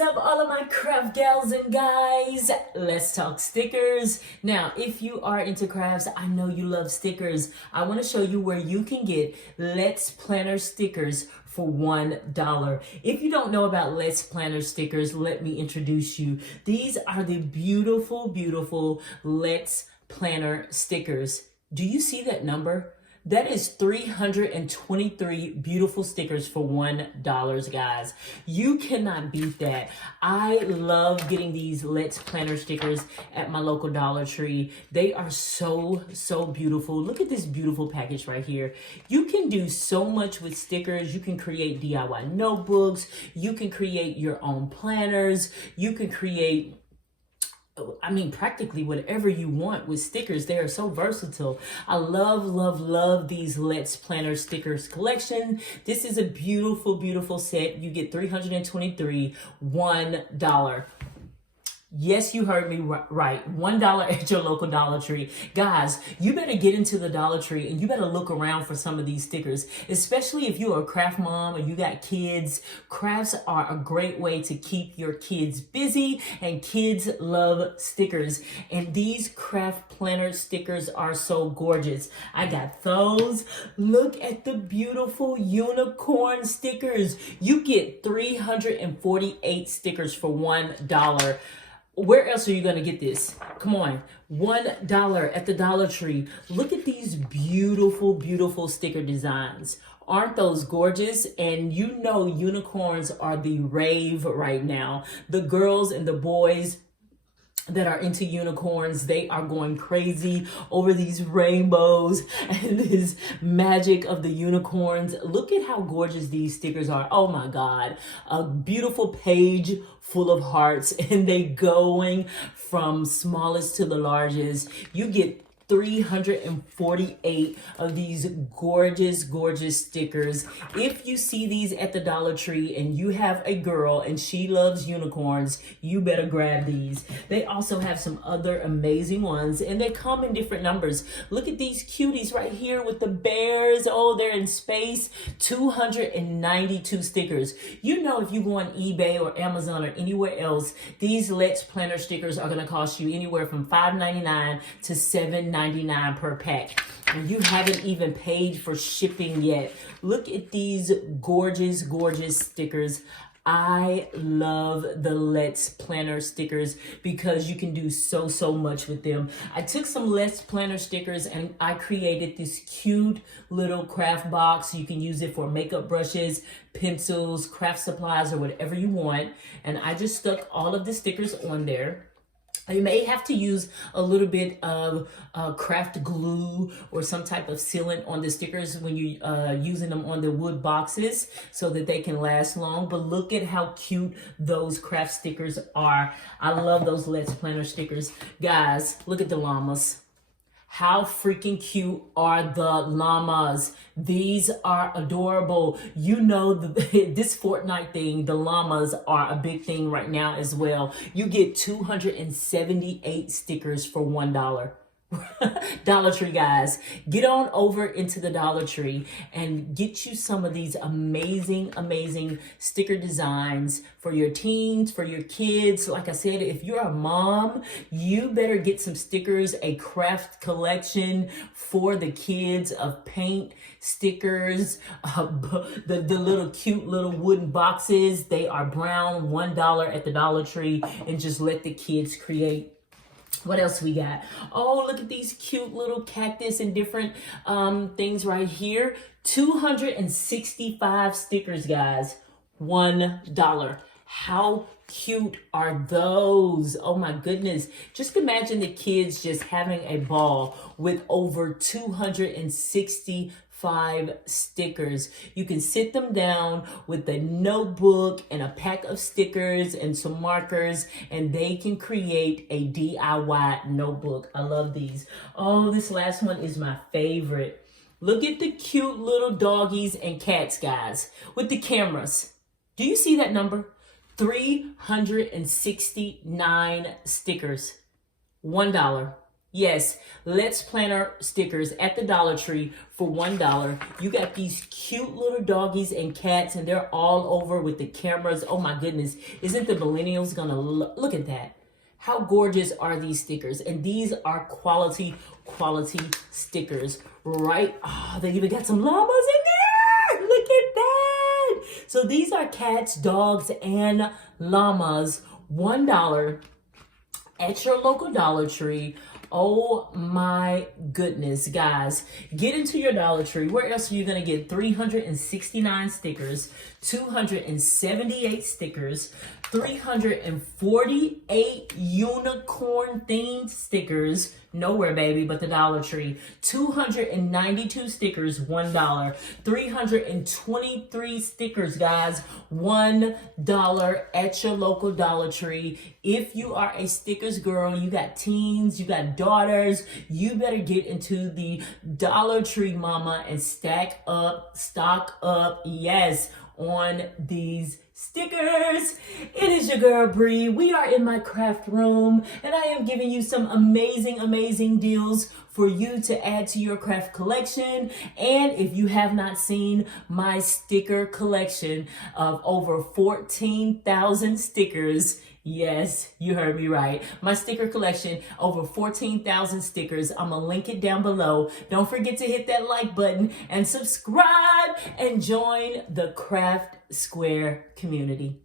up, all of my craft gals and guys? Let's talk stickers. Now, if you are into crafts, I know you love stickers. I want to show you where you can get Let's Planner stickers for $1. If you don't know about Let's Planner stickers, let me introduce you. These are the beautiful, beautiful Let's Planner stickers. Do you see that number? That is 323 beautiful stickers for $1, guys. You cannot beat that. I love getting these Let's Planner stickers at my local Dollar Tree. They are so, so beautiful. Look at this beautiful package right here. You can do so much with stickers. You can create DIY notebooks. You can create your own planners. You can create practically whatever you want with stickers. They are so versatile. I love, love, love these Let's Planner stickers collection. This is a beautiful, beautiful set. You get 323, $1. Yes, you heard me right. $1 at your local Dollar Tree. Guys, you better get into the Dollar Tree and you better look around for some of these stickers, especially if you're a craft mom or you got kids. Crafts are a great way to keep your kids busy, and kids love stickers. And these craft planner stickers are so gorgeous. I got those. Look at the beautiful unicorn stickers. You get 348 stickers for $1. Where else are you going to get this? Come on. $1 at the Dollar Tree. Look at these beautiful, beautiful sticker designs. Aren't those gorgeous? And you know unicorns are the rave right now. The girls and the boys that are into unicorns, they are going crazy over these rainbows and this magic of the unicorns. Look at how gorgeous these stickers are. Oh my God. A beautiful page full of hearts, and they going from smallest to the largest. You get 348 of these gorgeous, gorgeous stickers. If you see these at the Dollar Tree and you have a girl and she loves unicorns, you better grab these. They also have some other amazing ones, and they come in different numbers. Look at these cuties right here with the bears. Oh, they're in space. 292 stickers. You know, if you go on eBay or Amazon or anywhere else, these Let's Planner stickers are going to cost you anywhere from $5.99 to $7.99 per pack, and you haven't even paid for shipping yet. Look at these gorgeous, gorgeous stickers. I love the Let's Planner stickers because you can do so, so much with them. I took some Let's Planner stickers and I created this cute little craft box. You can use it for makeup brushes, pencils, craft supplies, or whatever you want. And I just stuck all of the stickers on there. You may have to use a little bit of craft glue or some type of sealant on the stickers when you're using them on the wood boxes so that they can last long. But look at how cute those craft stickers are. I love those Let's Planner stickers. Guys, look at the llamas. How freaking cute are the llamas? These are adorable. You know, this Fortnite thing, the llamas are a big thing right now as well. You get 278 stickers for $1. Dollar Tree, guys, get on over into the Dollar Tree and get you some of these amazing, amazing sticker designs for your teens, for your kids. Like I said, if you're a mom, you better get some stickers, a craft collection for the kids of paint stickers, the little cute little wooden boxes. They are brown, $1 at the Dollar Tree, and just let the kids create. What else we got? Oh, look at these cute little cactus and different things right here. 265 stickers, guys. $1. How cute are those? Oh my goodness. Just imagine the kids just having a ball with over 265 stickers. You can sit them down with a notebook and a pack of stickers and some markers, and they can create a DIY notebook. I love these. Oh, this last one is my favorite. Look at the cute little doggies and cats, guys, with the cameras. Do you see that number? 369 stickers. $1. Yes, Let's Planner stickers at the Dollar Tree for $1. You got these cute little doggies and cats, and they're all over with the cameras. Oh my goodness. Isn't the millennials gonna look at that? How gorgeous are these stickers? And these are quality stickers, right? Oh, they even got some llamas in there. Look at that. So these are cats, dogs, and llamas. $1 at your local Dollar Tree. Oh my goodness, guys. Get into your Dollar Tree. Where else are you going to get 369 stickers, 278 stickers, 348 unicorn themed stickers? Nowhere, baby, but the Dollar Tree. 292 stickers, $1. 323 stickers, guys, $1 at your local Dollar Tree. If you are a stickers girl, you got teens, you got daughters, you better get into the Dollar Tree, mama, and stock up, yes, on these stickers. It is your girl Bree. We are in my craft room, and I am giving you some amazing deals for you to add to your craft collection. And if you have not seen my sticker collection of over 14,000 stickers, yes, you heard me right. My sticker collection, over 14,000 stickers. I'm going to link it down below. Don't forget to hit that like button and subscribe and join the Craft Square community.